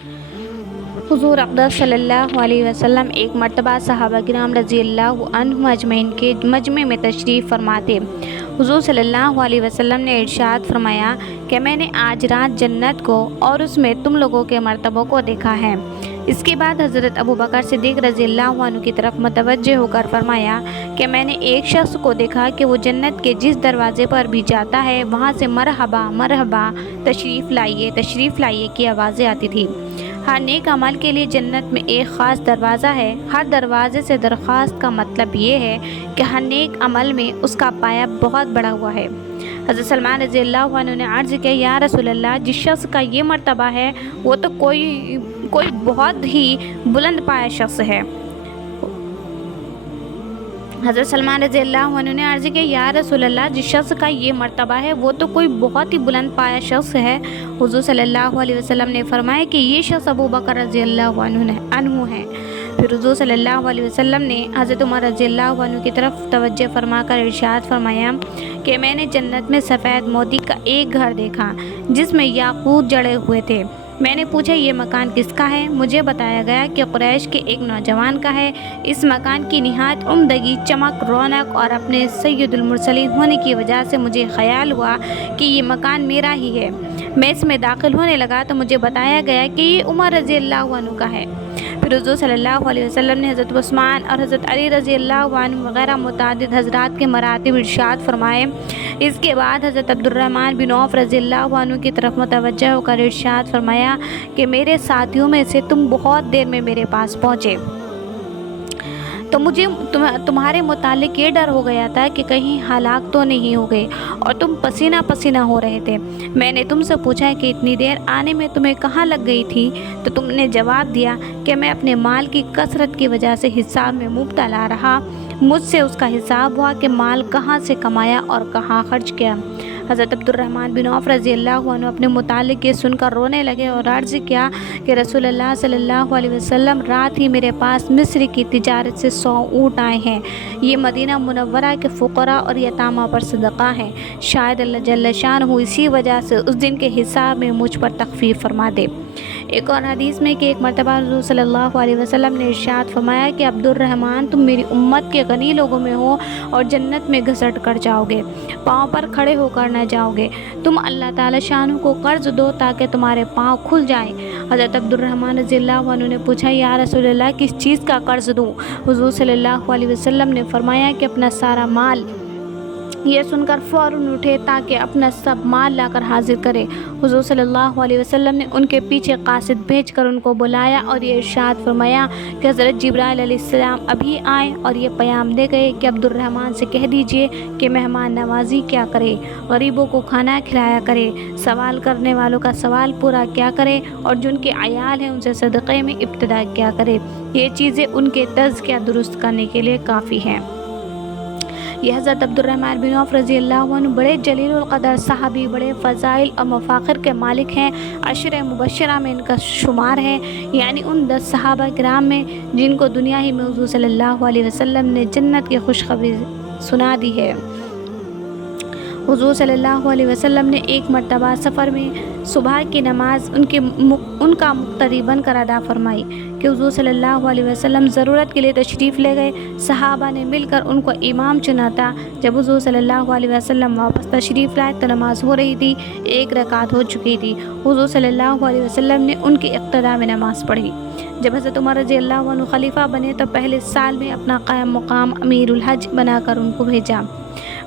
हुजूर अक़दस सल्लल्लाहु अलैहि वसल्लम एक मर्तबा सहाबा किराम रज़ी अल्लाह अन्हुम अजमईन के मजमे में तशरीफ़ फरमाते। हुजूर सल्लल्लाहु अलैहि वसल्लम ने इरशाद फरमाया कि मैंने आज रात जन्नत को और उसमें तुम लोगों के मर्तबों को देखा है। इसके बाद हज़रत अबू बकर सिद्दीक़ रज़ी अल्लाह अन्हु की तरफ मुतवज्जे होकर फरमाया कि मैंने एक शख्स को देखा कि वो जन्नत के जिस दरवाज़े पर भी जाता है वहाँ से मरहबा मरहबा तशरीफ़ लाइए की आवाज़ें आती थी। हर नेक अमल के लिए जन्नत में एक ख़ास दरवाज़ा है। हर दरवाज़े से दरख्वास्त का मतलब ये है कि हर नेक अमल में उसका पाया बहुत बड़ा हुआ है। हज़रत सलमान रज़ी अल्लाह अन्हु ने अर्ज़ किया, या रसूल अल्लाह, जिस शख्स का ये मर्तबा है वो तो कोई बहुत ही बुलंद पाया शख्स है। हज़रत सलमान रज़ी अल्लाह अन्हु ने अर्ज़ किया, या रसूल अल्लाह, जिस शख्स का ये मर्तबा है वो तो कोई बहुत ही बुलंद पाया शख्स है। हुज़ूर सल्लल्लाहु अलैहि वसल्लम ने फरमाया कि ये शख्स अबू बकर रज़ी अल्लाह अन्हु है। फिर हुज़ूर सल्लल्लाहु अलैहि वसल्लम ने हज़रत उमर रज़ी अल्लाह अन्हु की तरफ तवज्जो फरमाकर इरशाद फरमाया कि मैंने जन्नत में सफ़ेद मोती का एक घर देखा जिसमें याकूत जड़े हुए थे। मैंने पूछा, ये मकान किसका है? मुझे बताया गया कि कुरैश के एक नौजवान का है। इस मकान की निहायत उम्दगी, चमक, रौनक और अपने सैयदुल मुरसलीन होने की वजह से मुझे ख्याल हुआ कि ये मकान मेरा ही है। मैं इसमें दाखिल होने लगा तो मुझे बताया गया कि ये उमर रज़ी अल्लाह अन्हु का है। फिर हुज़ूर सल्लल्लाहु अलैहि वसल्लम ने हज़रत उस्मान और हज़रत अली रज़ी अल्लाह अन्हु वगैरह मुतअद्दिद हज़रात के मरातिब इरशाद फरमाए। इसके बाद हज़रत अब्दुर्रहमान बिन औफ़ रज़ी अल्लाह अन्हु की तरफ मुतवज्जह होकर इरशाद फरमाया कि मेरे साथियों में से तुम बहुत देर में मेरे पास पहुँचे तो मुझे तुम्हारे मुतालिक ये डर हो गया था कि कहीं हलाक तो नहीं हो गए और तुम पसीना पसीना हो रहे थे। मैंने तुमसे पूछा कि इतनी देर आने में तुम्हें कहाँ लग गई थी, तो तुमने जवाब दिया कि मैं अपने माल की कसरत की वजह से हिसाब में मुब्तला रहा। मुझसे उसका हिसाब हुआ कि माल कहाँ से कमाया और कहाँ खर्च किया। हज़रत अब्दुर्रहमान बिन औफ़ रज़ी अल्लाह अन्हु अपने मुतालिक ये सुनकर रोने लगे और अर्ज़ किया कि रसूल अल्लाह सल्लल्लाहु अलैहि वसल्लम, रात ही मेरे पास मिस्र की तिजारत से 100 ऊँट आए हैं। ये मदीना मुनव्वरा के फ़ुक़रा और यतामा पर सदक़ा है। शायद अल्लाह जल्ल शानहू इसी वजह से उस दिन के हिसाब में मुझ पर तख़फ़ीफ़ फरमा दे। एक और हदीस में कि एक मरतबा हुज़ूर सल्लल्लाहु अलैहि वसल्लम ने इरशाद फरमाया कि अब्दुर्रहमान, तुम मेरी उम्मत के गनी लोगों में हो और जन्नत में घसट कर जाओगे, पाँव पर खड़े होकर न जाओगे। तुम अल्लाह ताला शानहू को कर्ज दो ताकि तुम्हारे पाँव खुल जाएं। हज़रत अब्दुर्रहमान रज़ियल्लाहु अन्हु ने पूछा, या रसूल अल्लाह, किस चीज़ का कर्ज दूँ? हुज़ूर सल्लल्लाहु अलैहि वसल्लम ने फरमाया कि अपना सारा माल। ये सुनकर फ़ौरन उठे ताकि अपना सब माल लाकर हाजिर करे। हुज़ूर सल्लल्लाहु अलैहि वसल्लम ने उनके पीछे कासिद भेजकर उनको बुलाया और ये इरशाद फरमाया कि हज़रत जिब्राइल अलैहिस्सलाम अभी आए और ये पैगाम दे गए कि अब्दुर्रहमान से कह दीजिए कि मेहमान नवाजी क्या करे, गरीबों को खाना खिलाया करे, सवाल करने वालों का सवाल पूरा क्या करे और जिनके अयाल हैं उनसे सदक़े में इब्तिदा क्या करे। ये चीज़ें उनके तज़किया दुरुस्त करने के लिए काफ़ी हैं। यह हज़रत अब्दुर्रहमान बिन औफ़ रज़ी अल्लाह अन्हु बड़े जलीलुल क़दर सहाबी, बड़े फ़ज़ाइल और मफ़ाख़िर के मालिक हैं। अशरे मुबश्शरा में इनका शुमार है, यानी उन 10 सहाबा किराम में जिनको दुनिया ही में हुज़ूर सल्लल्लाहु अलैहि वसल्लम ने जन्नत की खुशखबरी सुना दी है। हुज़ूर सल्लल्लाहु अलैहि वसल्लम ने एक मरतबा सफ़र में सुबह की नमाज उनका मुक्तदी बनकर अदा फरमाई कि हुज़ूर सल्लल्लाहु अलैहि वसल्लम ज़रूरत के लिए तशरीफ़ ले गए। सहाबा ने मिलकर उनको इमाम चुना था। जब हुज़ूर सल्लल्लाहु अलैहि वसल्लम वापस तशरीफ़ लाए तो नमाज हो रही थी, 1 रकात हो चुकी थी। हुज़ूर सल्लल्लाहु अलैहि वसल्लम ने उनकी इक़्तिदा में नमाज़ पढ़ी। जब हज़रत उमर रज़ी अल्लाह अन्हु खलीफा बने तो पहले साल में अपना क़ायम मुक़ाम अमीरुल हज बनाकर उनको भेजा।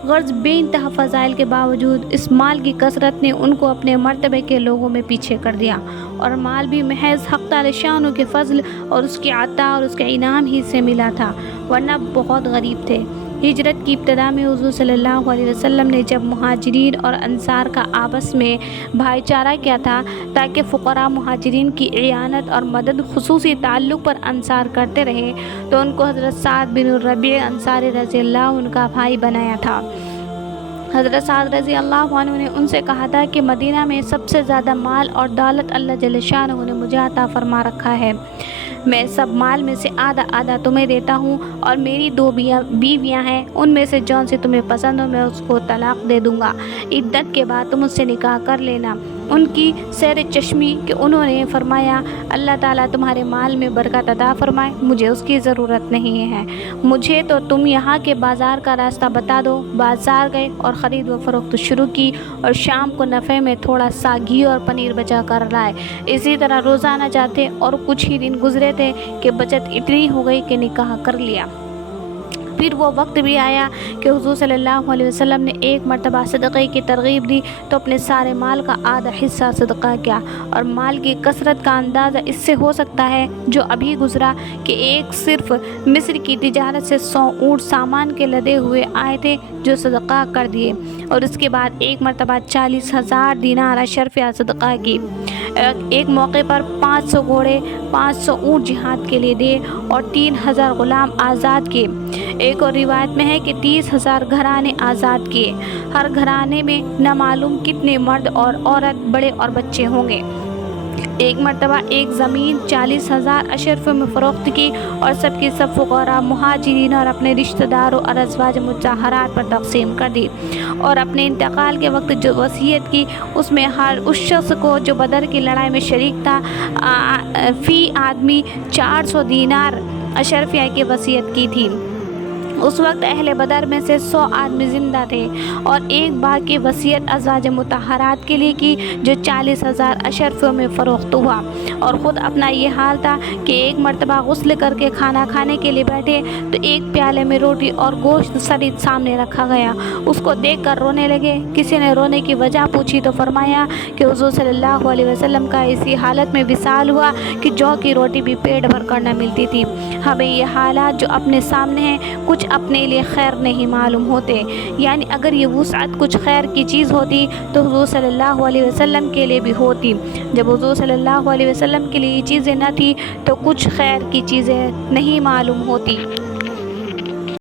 गर्ज बेइंतहा फ़ज़ाइल के बावजूद इस माल की कसरत ने उनको अपने मर्तबे के लोगों में पीछे कर दिया और माल भी महज हक़ ताला शानहू के फ़ज़ल और उसके अता और उसके इनाम ही से मिला था, वरना बहुत गरीब थे। हिजरत की इब्तिदा में हुज़ूर सल्लल्लाहु अलैहि वसल्लम ने जब मुहाजिरीन और अंसार का आपस में भाईचारा किया था ताकि फ़ुक़रा मुहाजिरीन की इयानत और मदद खुसूसी ताल्लुक़ पर अंसार करते रहे, तो उनको हज़रत साद बिन रबी अंसारी रज़ी अल्लाह उनका भाई बनाया था। हज़रत साद रज़ी अल्लाह अन्हु ने उनसे कहा था कि मदीना में सबसे ज़्यादा माल और दौलत अल्लाह जल्ल शानहू ने मुझे अता फरमा रखा है। मैं सब माल में से आधा आधा तुम्हें देता हूँ और मेरी 2 बीवियाँ हैं, उनमें से जौन सी तुम्हें पसंद हो मैं उसको तलाक़ दे दूँगा। इद्दत के बाद तुम उससे निकाह कर लेना। ان کی سیر چشمی کہ انہوں نے فرمایا اللہ تعالیٰ تمہارے مال میں برکت عطا فرمائے، مجھے اس کی ضرورت نہیں ہے، مجھے تو تم یہاں کے بازار کا راستہ بتا دو۔ بازار گئے اور خرید و فروخت شروع کی اور شام کو نفع میں تھوڑا سا گھی اور پنیر بچا کر لائے۔ اسی طرح روزانہ جاتے اور کچھ ہی دن گزرے تھے کہ بچت اتنی ہو گئی کہ نکاح کر لیا۔ پھر وہ وقت بھی آیا کہ حضور صلی اللہ علیہ وسلم نے ایک مرتبہ صدقے کی ترغیب دی تو اپنے سارے مال کا آدھا حصہ صدقہ کیا، اور مال کی کثرت کا اندازہ اس سے ہو سکتا ہے جو ابھی گزرا کہ ایک صرف مصر کی تجارت سے 100 اونٹ سامان کے لدے ہوئے آئے تھے جو صدقہ کر دیے، اور اس کے بعد ایک مرتبہ 40,000 دینار اشرفیہ صدقہ کی۔ ایک موقع پر 500 گھوڑے 500 اونٹ جہاد کے لیے دیے اور 3,000 غلام آزاد کیے۔ ایک اور روایت میں ہے کہ 30,000 گھرانے آزاد کیے، ہر گھرانے میں نہ معلوم کتنے مرد اور عورت، بڑے اور بچے ہوں گے۔ ایک مرتبہ ایک زمین 40,000 اشرفیوں میں فروخت کی اور سب کی سب فقراء، مہاجرین اور اپنے رشتہ داروں اور ازواج مطہرات پر تقسیم کر دی، اور اپنے انتقال کے وقت جو وصیت کی اس میں ہر اس شخص کو جو بدر کی لڑائی میں شریک تھا فی آدمی 400 دینار اشرفیہ کی وصیت کی تھی۔ اس وقت اہل بدر میں سے 100 آدمی زندہ تھے، اور ایک بار کی وصیت ازواج مطہرات کے لیے کی جو 40,000 اشرفیوں میں فروخت ہوا، اور خود اپنا یہ حال تھا کہ ایک مرتبہ غسل کر کے کھانا کھانے کے لیے بیٹھے تو ایک پیالے میں روٹی اور گوشت سرید سامنے رکھا گیا، اس کو دیکھ کر رونے لگے۔ کسی نے رونے کی وجہ پوچھی تو فرمایا کہ حضور صلی اللہ علیہ وسلم کا اسی حالت میں وصال ہوا کہ جو کی روٹی بھی پیٹ بھر کر نہ ملتی تھی۔ ہمیں یہ حالات جو اپنے سامنے ہیں کچھ اپنے لیے خیر نہیں معلوم ہوتے، یعنی اگر یہ وسعت کچھ خیر کی چیز ہوتی تو حضور صلی اللہ علیہ وسلم کے لیے بھی ہوتی، جب حضور صلی اللہ علیہ وسلم کے لیے یہ چیزیں نہ تھی تو کچھ خیر کی چیزیں نہیں معلوم ہوتی۔